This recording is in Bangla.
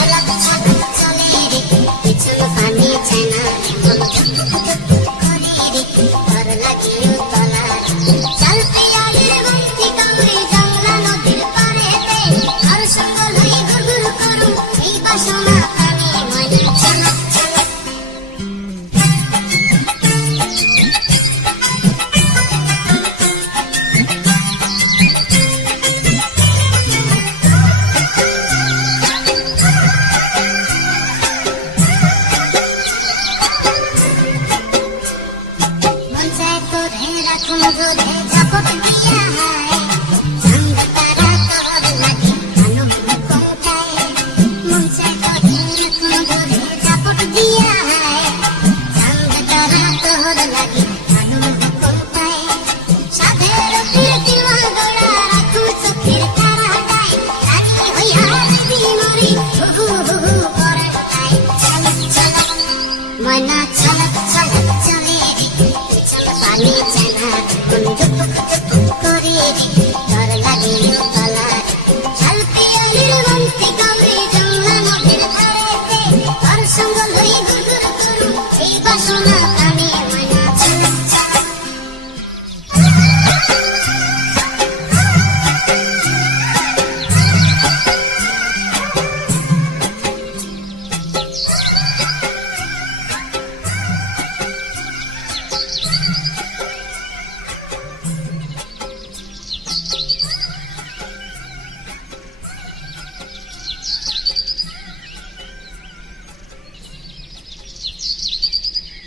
¡A la! তোরে রাখুন ঝাপট দিয়া। হায় Nutella.